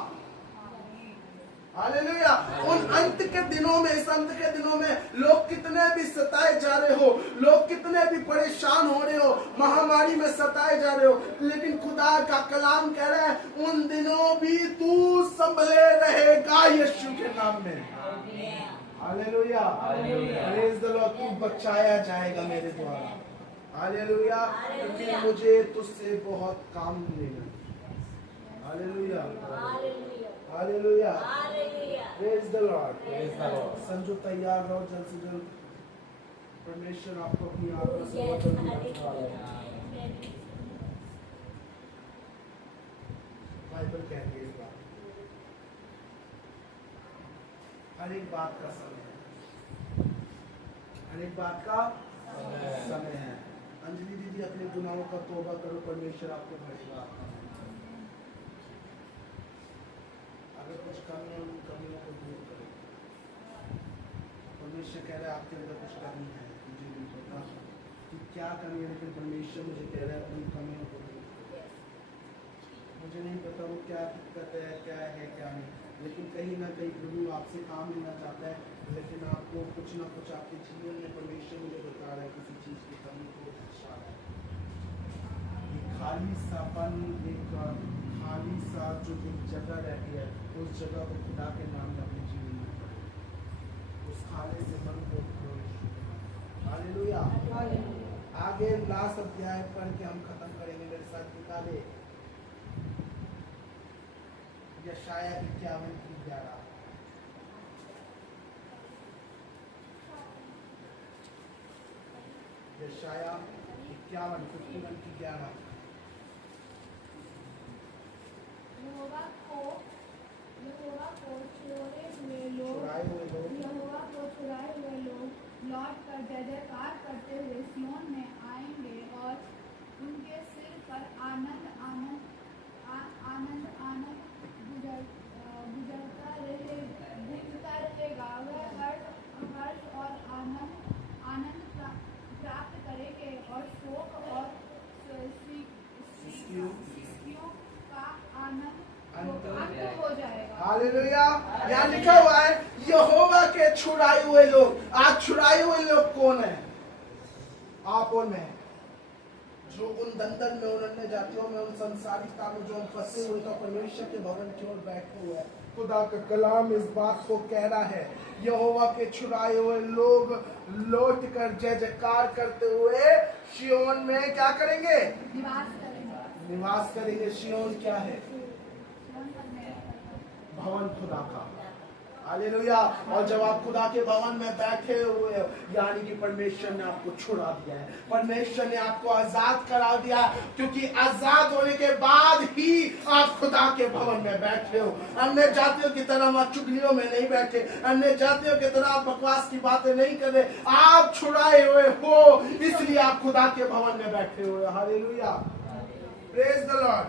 हालेलुया। उन अंत के दिनों में, इस अंत के दिनों में लोग कितने भी सताए जा रहे हो, लोग कितने भी परेशान हो रहे हो, महामारी में सताए जा रहे हो, लेकिन खुदा का कलाम कह रहा है उन दिनों भी तू संभले रहेगा यीशु के नाम में। हालेलुया। Praise the Lord. तू बचाया जाएगा मेरे द्वारा। हालेलुया। क्योंकि मुझे तुझसे बहुत काम मिलेगा। Hallelujah. Hallelujah. Praise the Lord. Sanju तैयार रहो, जल्द से जल्द परमेश्वर आपको अपनी आत्मा से बदलने वाला है। बाइबल कहती है इस बात, हर एक बात का समय है, हर एक बात का समय है। अंजलि दीदी अपने गुनाहों का तौबा करो, परमेश्वर आपको भरेगा। अगर कुछ कमी है उन कमियों को दूर करो। परमेश्वर कह रहा है आपके अंदर कुछ कमी है, मुझे नहीं पता कि क्या कमी है, लेकिन परमेश्वर मुझे कह रहा है अपनी कमियों को दूर करो। मुझे नहीं पता वो क्या दिक्कत है, क्या है क्या नहीं, लेकिन कहीं ना कहीं प्रभु आपसे काम लेना चाहता है, लेकिन आपको कुछ ना कुछ आपके जीवन में परमेश्वर मुझे बता रहा है किसी चीज की कमी को दर्शा रहा है। ये खाली सापन, एक खाली सा जो एक जगह रहती है, उस जगह को खुदा के नाम में अपने जीवन में करें। उस खाली से मन को हालेलुया। आगे लास्ट अध्याय पढ़ के हम खत्म करेंगे। मेरे साथ निकाले यशाया 51:11। यशाया 51:11। यहोवा को छुड़ाए हुए लोग लौट कर जय जयकार करते हुए सिय्योन में आएंगे और उनके सिर पर आनंद गुजरता रहेगा। वह हर्ष और आनंद प्राप्त करेंगे और शोक और सिसकियों का आनंद हो जाएगा। हालेलुया। यहाँ लिखा हुआ है यहोवा के छुड़ाए हुए लोग। आज छुड़ाए हुए लोग कौन है? आप और मैं, जो उन दंदन में, उन अन्य जातियों में, उन संसारिकता में जो हम फंसे हुए, तो परमेश्वर के भवन की ओर बैठे हुए हैं। खुदा का कलाम इस बात को कह रहा है, यहोवा के छुड़ाए हुए लोग लौट कर जय जयकार करते हुए सिय्योन में क्या करेंगे? निवास करेंगे। सिय्योन क्या है? भवन खुदा का। हालेलुया। और जब आप खुदा के भवन में बैठे हुए हो, यानी कि परमेश्वर ने आपको छुड़ा दिया है, परमेश्वर ने आपको आजाद करा दिया, क्योंकि आजाद होने के बाद ही आप खुदा के भवन में बैठे हो। अन्य जातियों की तरह वहां चुगलियों में नहीं बैठे, अन्य जातियों की तरह आप बकवास की बातें नहीं कर रहे। आप छुड़ाए हुए हो, इसलिए आप खुदा के भवन में बैठे हुए। हालेलुया। Praise the Lord.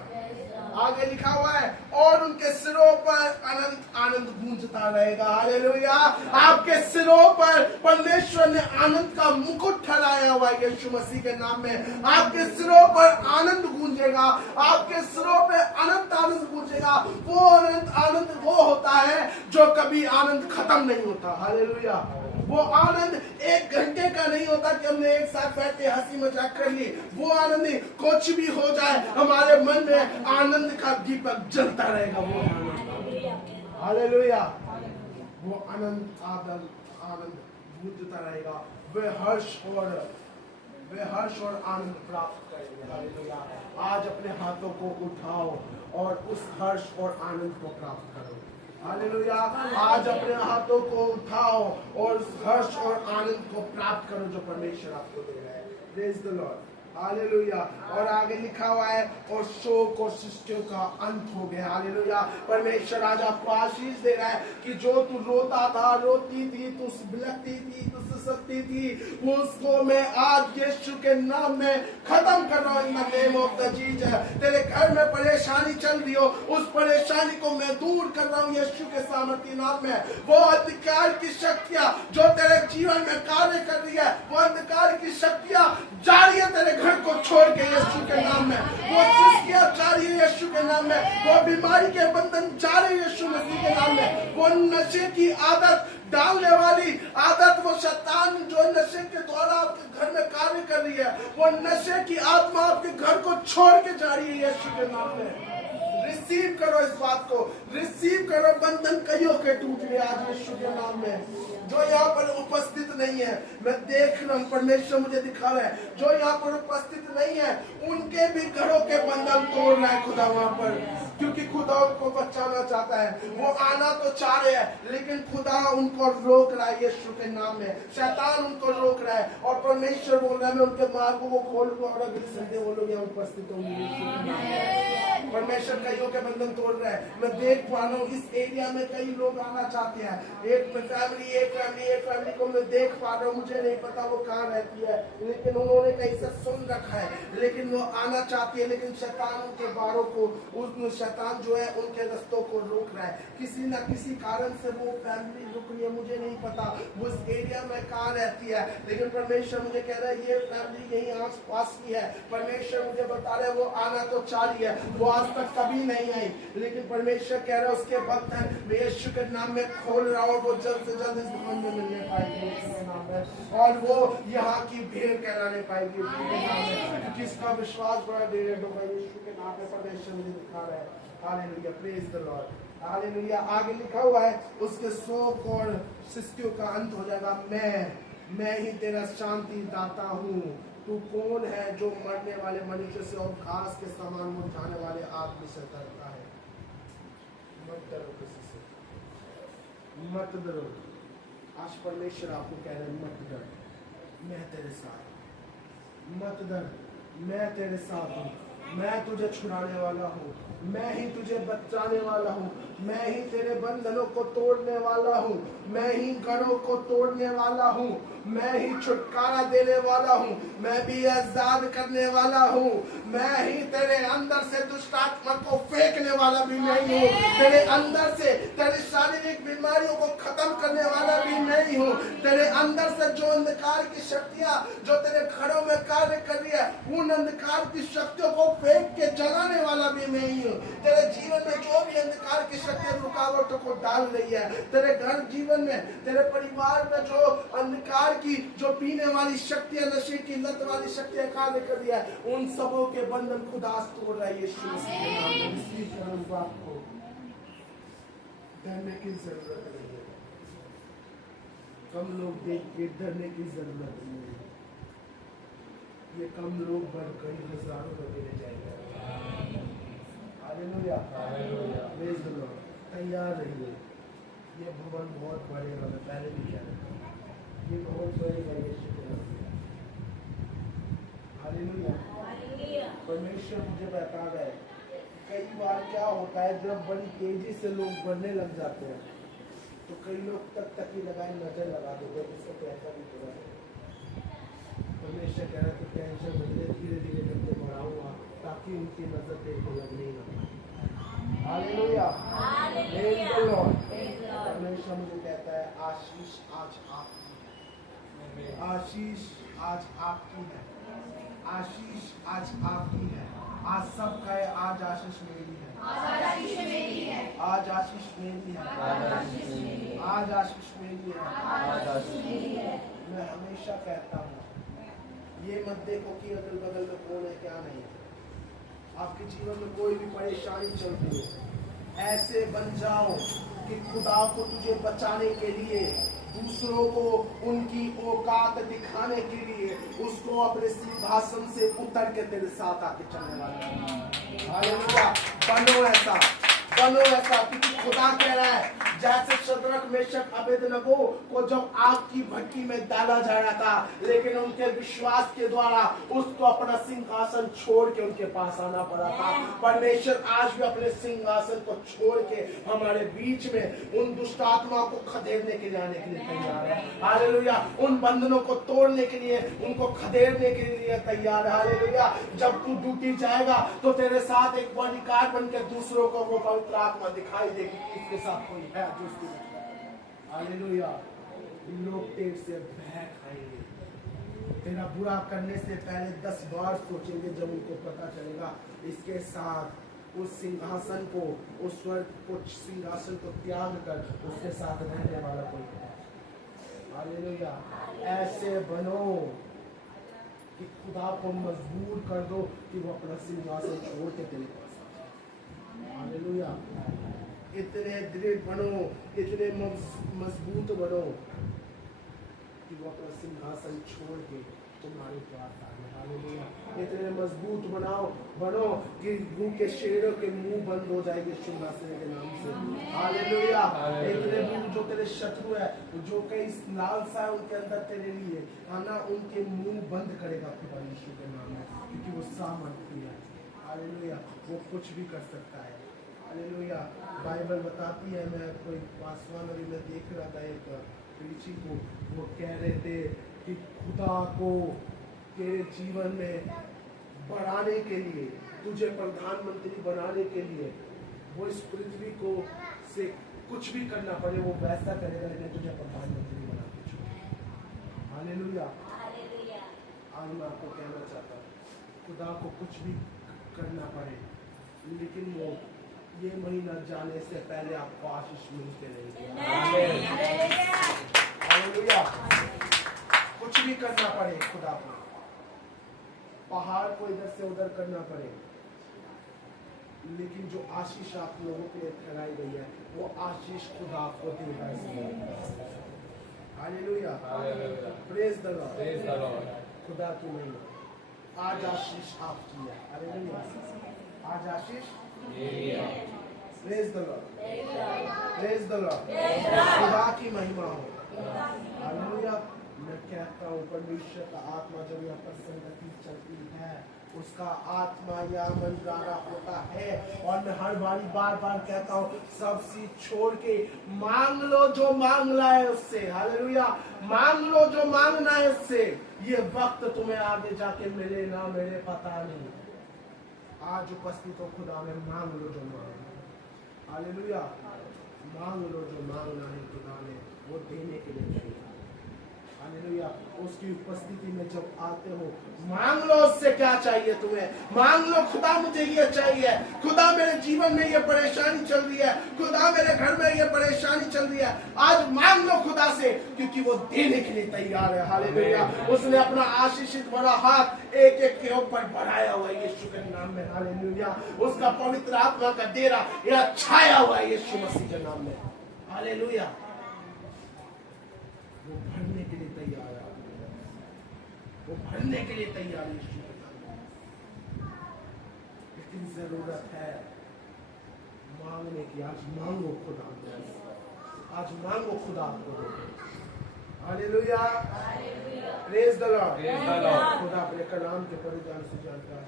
आगे लिखा हुआ है और उनके सिरों पर अनंत आनंद गूंजता रहेगा। हालेलुया। आपके सिरों पर परमेश्वर ने आनंद का मुकुट ठहराया हुआ है यीशु मसीह के नाम में। आपके सिरों पर आनंद गूंजेगा, आपके सिरों पे अनंत आनंद गूंजेगा। वो अनंत आनंद वो होता है जो कभी आनंद खत्म नहीं होता। हालेलुया। वो आनंद 1 घंटे का नहीं होता कि हमने एक साथ बैठ के हंसी मजाक कर ली। वो आनंद नहीं, कुछ भी हो जाए हमारे मन में आनंद का दीपक जलता रहेगा। वो आनंद, हालेलुया, वो आनंद गूंजता रहेगा। वे हर्ष और आनंद प्राप्त करेंगे। हालेलुया। आज अपने हाथों को उठाओ और उस हर्ष और आनंद को प्राप्त करो। हालेलुया। आज अपने हाथों को उठाओ और उस हर्ष और आनंद को प्राप्त करो जो परमेश्वर आपको दे रहा है। Praise the Lord. हालेलुया। और आगे लिखा हुआ है और शोक और सृष्टियों का अंत हो गया। हालेलुया। परमेश्वर आज आपको आशीष दे रहा है कि जो तू रोता था, रोती थी, तू बिलखती थी, तू सिसकती थी, वो उसको मैं आज यीशु के नाम में खत्म कर रहा हूं। इन the name of the Jesus. तेरे घर में परेशानी चल रही हो, उस परेशानी को मैं दूर कर रहा हूं यीशु के सामर्थ्य नाम में। वो अंधकार की शक्तियां जो तेरे जीवन में कार्य कर रही है, वो अंधकार की शक्तियां जा रही है तेरे घर को छोड़ के यीशु के नाम में। वो सृष्टियां जा रही है यीशु के नाम में। वो बीमारी के बंधन जा रहे हैं यीशु मसीह के नाम में। वो नशे की आदत डालने वाली आदत, वो शैतान जो नशे के द्वारा आपके घर में कार्य कर रही है, वो नशे की आत्मा आपके घर को छोड़ के जा रही है यीशु के नाम में। रिसीव करो इस बात को, रिसीव करो। बंधन कईयों के टूट गए आज यीशु के नाम में। जो यहाँ पर उपस्थित नहीं है, मैं देख रहा हूँ, परमेश्वर मुझे दिखा रहा है, जो यहाँ पर उपस्थित नहीं है उनके भी घरों के बंधन तोड़ रहा है खुदा वहाँ पर, क्योंकि खुदा उनको बचाना चाहता है। वो आना तो चाह रहे हैं लेकिन खुदा उनको रोक रहा है यीशु के नाम में। शैतान उनको रोक रहा है और परमेश्वर बोल रहा है मैं उनके मार्गों को खोलूंगा और अगले संडे वो लोग यहाँ उपस्थित होंगे यीशु के नाम में। परमेश्वर कईयों के बंधन तोड़ रहा है। मैं देख पा रहा हूँ इस एरिया में कई लोग आना चाहते हैं। एक फैमिली को मैं देख पा रहा हूँ, मुझे नहीं पता वो कहाँ रहती है, लेकिन उन्होंने कहीं से सुन रखा है, लेकिन वो आना चाहती है, लेकिन शैतान उनके बारों को, उस शैतान जो है उनके रास्तों को रोक रहा है। किसी न किसी कारण से वो फैमिली रुक रही है, मुझे नहीं पता वो इस एरिया में कहाँ रहती है, लेकिन परमेश्वर मुझे कह रहा है ये फैमिली यही आस पास की है। परमेश्वर मुझे बता रहे वो आना तो चाह रही है, वो आज तक कभी नहीं आई, लेकिन परमेश्वर कह रहा है उसके वक्त है मैं यीशु के नाम में खोल रहा हूँ। वो जल्द से जल्द इस भवन में मिलने पाएगी यीशु के नाम में, और वो यहाँ की भीड़ कहलाने पाएगी यीशु के नाम में, क्योंकि इसका विश्वास बड़ा डेढ़ होगा यीशु के नाम में। परमेश्वर मुझे दिखा रहा है। Hallelujah, praise the Lord. Hallelujah. आगे लिखा हुआ है उसके शोक और सृष्टियों का अंत हो जाएगा। मैं ही तेरा शांति दाता हूँ। तू कौन है जो मरने वाले मनुष्य से और घास के समान मुरझाने वाले आदमी से डरता है? मत डरो किसी से, मत डरो। आज परमेश्वर आपको कह रहे हैं मत डर, मैं तेरे साथ। मत डर, मैं तेरे साथ हूँ। मैं तुझे छुड़ाने वाला हूँ, मैं ही तुझे बचाने वाला हूँ, मैं ही तेरे बंधनों को तोड़ने वाला हूँ, मैं ही गढ़ों को तोड़ने वाला हूँ, मैं ही छुटकारा देने वाला हूँ, मैं भी आजाद करने वाला हूँ। मैं ही तेरे अंदर से दुष्ट आत्मा को फेंकने वाला भी नहीं हूँ, तेरे अंदर से तेरी शारीरिक बीमारियों को खत्म करने वाला भी नहीं हूँ, तेरे अंदर से जो अंधकार की शक्तियाँ जो तेरे घरों में कार्य कर रही है उन अंधकार की शक्तियों को फेंक के जलाने वाला भी नहीं हूँ। तेरे जीवन में जो भी अंधकार की शक्तियाँ रुकावटों को डाल रही है, तेरे घर जीवन में, तेरे परिवार में जो अंधकार की जो पीने वाली शक्तियाँ, नशे की लत वाली शक्तियाँ कार्य कर रही है, उन सबों के बंधन खुदा तोड़ रहा है यीशु मसीह के नाम में। इसलिए तुरंत आपको डरने की जरूरत नहीं है। कम लोग देख के डरने की जरूरत नहीं है। ये कम लोग बढ़कर हजारों में गिने जाएंगे। Hallelujah, hallelujah, praise the Lord. तैयार रहिए, ये भवन बहुत बढ़ेगा। मैं पहले भी कह रहा था ये बहुत बढ़ेगा यीशु के नाम में। हालेलुया, परमेश्वर मुझे बता रहा है। कई बार क्या होता है जब बड़ी तेजी से लोग बढ़ने लग जाते हैं तो कई लोग तक ही लगाए नजर लगा देते हैं, इसको कैसा भी पूरा है। परमेश्वर कह रहा है तो टेंशन बदले, धीरे धीरे करके बढ़ाऊंगा ताकि उनकी नजर तेरे को लगने ही ना पाए। Hallelujah, praise the Lord. परमेश्वर मुझे कहता है आशीष आज आपकी है, आशीष आज आपकी है, आशीष आज आपकी है। आज सब कहे आज आशीष मेरी है, आज आशीष मेरी है, आज आशीष मेरी है, आज आशीष मेरी है, आज आशीष मेरी है। मैं हमेशा कहता हूँ ये मत देखो कि अगल बगल में कौन है क्या नहीं है। आपके जीवन में कोई भी परेशानी चल रही है, ऐसे बन जाओ कि खुदा को तुझे बचाने के लिए, दूसरों को उनकी औकात दिखाने के लिए उसको अपने सिंहासन से उतर के तेरे साथ आके चलने वाला है। हालेलुया, बनो ऐसा, बनो ऐसा, क्योंकि खुदा कह रहा है जैसे शद्रक मेशक अबेदनगो को जब आग की भट्टी में डाला जा रहा था, लेकिन उनके विश्वास के द्वारा उसको अपना सिंहासन छोड़ के उनके पास आना पड़ा था। परमेश्वर आज भी अपने सिंहासन को छोड़ के हमारे बीच में उन दुष्ट आत्माओं को खदेड़ने के लिए आने के लिए तैयार है। हालेलुया, उन बंधनों को तोड़ने के लिए, उनको खदेड़ने के लिए तैयार है। हालेलुया, जब तू ड्यूटी जाएगा तो तेरे साथ एक बॉडीगार्ड बन के दूसरों को वो पवित्र आत्मा दिखाई देगी कि इसके साथ कोई है जो उसकी रक्षा करे। हालेलुया, लोग तेरे से भय खाएंगे, तेरा बुरा करने से पहले 10 बार सोचेंगे जब उनको पता चलेगा इसके साथ उस सिंहासन को, उस स्वर्ग को, सिंहासन को त्याग कर उसके साथ रहने वाला कोई है। हालेलुया, ऐसे बनो कि खुदा को मजबूर कर दो कि वो अपना सिंहासन छोड़ के तेरे पास आए। हालेलुया, इतने दृढ़ बनो, इतने मजबूत बनो कि वो अपना सिंहासन छोड़ के तुम्हारे पास आए। हालेलुया, इतने मजबूत बनो कि भूखे शेरों के मुंह बंद हो जाएंगे सिंहासन के नाम से। हालेलुया, इतने मुंह जो तेरे शत्रु है, जो कई लालसा है उनके अंदर तेरे लिए आना, उनके मुंह बंद करेगा खुदा यीशु के नाम में, क्योंकि वो सामर्थी है। हालेलुया, वो कुछ भी कर सकता है। हालेलुया, बाइबल बताती है, मैं कोई पासवान अभी मैं देख रहा था एक प्रीची को, वो कह रहे थे कि खुदा को तेरे जीवन में बढ़ाने के लिए, तुझे प्रधानमंत्री बनाने के लिए वो इस पृथ्वी को से कुछ भी करना पड़े वो वैसा करेगा, लेकिन तुझे प्रधानमंत्री बना के छोड़ेगा। हालेलुया, आज मैं आपको कहना चाहता हूँ खुदा को कुछ भी करना पड़े, लेकिन वो ये महीना जाने से पहले आपको आशीष मिलते रहेगी। हालेलुया, कुछ भी करना पड़े खुदा को, पहाड़ को इधर से उधर करना पड़े, लेकिन जो आशीष आप लोगों के लिए ठहराई गई है वो आशीष खुदा आपको देगा। Hallelujah, praise the lord. खुदा की महिमा, आज आशीष आपकी है। हालेलुया, आज आशीष, praise the lord, praise the lord, खुदा की महिमा हो। हालेलुया, मैं कहता हूँ परमेश्वर का आत्मा जब यहाँ पर संगति चलती है, उसका आत्मा यहाँ मंडराना होता है। और मैं हर बार कहता हूँ सब चीज छोड़ के मांग लो जो मांगना है उससे। हालेलुया, मांग लो जो मांगना है उससे। ये वक्त तुम्हें आगे जाके मिले ना मिले पता नहीं, आज उपस्थित हो खुदा में, मांग लो जो मांगना। हालेलुया, मांग लो जो मांगना है खुदा ने वो देने के लिए चाहिए। हालेलुया, उसकी उपस्थिति में जब आते हो मांग लो उससे क्या चाहिए तुम्हें, मांग लो खुदा मुझे ये चाहिए, खुदा मेरे जीवन में ये परेशानी चल रही है, खुदा मेरे घर में ये परेशानी चल रही है। आज मांग लो खुदा से, क्योंकि वो देने के लिए तैयार है। हालेलुया, उसने अपना आशीषित बड़ा हाथ एक के ऊपर बढ़ाया हुआ है यीशु के नाम में। हालेलुया, उसका पवित्र आत्मा का डेरा यह छाया हुआ है यीशु मसीह के नाम में। हालेलुया, वो भरने के लिए तैयार है, वो भरने के लिए तैयार है यीशु के नाम में। लेकिन जरूरत है मांगने की। आज मांगो खुदा, आज मांगो खुदा को। Hallelujah, praise the lord. खुदा अपने कलाम के परिजान से जानता है।